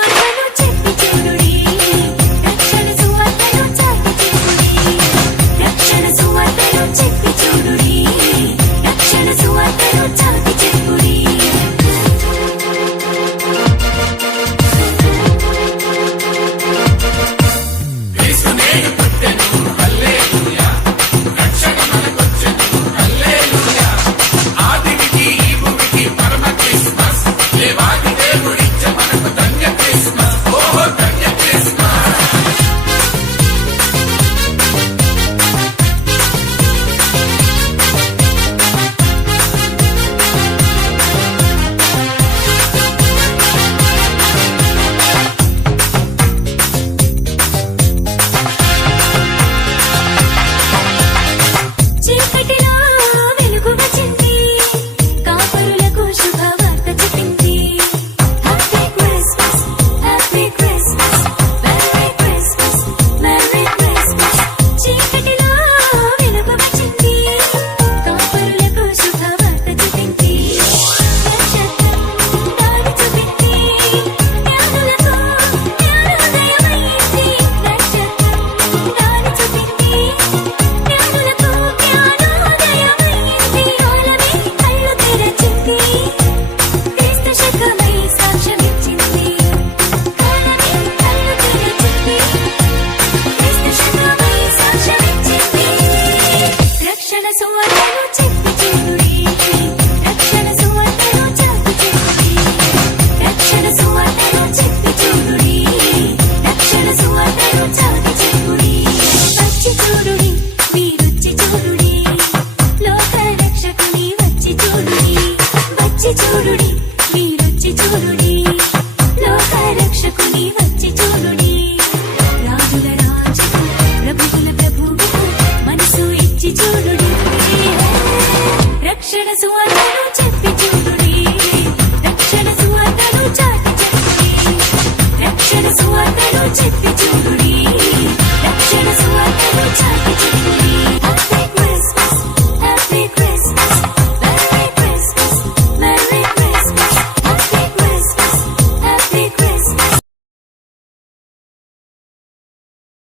సువార్తను చెప్పి చూడుడి రక్షణ సువార్తను చాటి చూడుడి రక్షణ సువార్తను చెప్పి చూడుడి రక్షణ సువార్తను చాటి చెప్పుడి చీకటిలో వెలుగు వచ్చింది కాపరులకు శుభవార్త చెప్పింది హ్యాపీ క్రిస్మస్ మెర్రీ క్రిస్మస్ చీకటిలో వెలుగు వచ్చింది కాపరులకు శుభవార్త చెప్పింది నక్షత్రం దారి చూపింది జ్ఞానులకు జ్ఞానోదయమైంది నక్షత్రం దారి చూపింది జ్ఞానులకు జ్ఞానోదయమైంది ఆలమే కళ్ళు తెరచింది క్రీస్తు శకమై సాక్ష్యమిచ్చింది ఆలమే కళ్ళు తెరచింది క్రీస్తు శకమై సాక్ష్యమిచ్చింది రక్షణ సువార్తను చెప్పి చూడుడి రక్షణ సువార్తను చాటి చెప్పుడి రక్షణ సువార్తను చెప్పి చూడుడి రక్షణ సువార్తను చాటి చెప్పుడి వచ్చి చూడుడి మీరొచ్చి చూడుడి లోక రక్షకుని వచ్చి చూడుడి వచ్చి చూడుడి మీరొచ్చి చూడుడి లోక రక్షకుని వచ్చి చూడుడి రాజుల రాజుకు ప్రభువుల ప్రభువుకు మనసు ఇచ్చి చూడుడి రక్షణ సువార్తను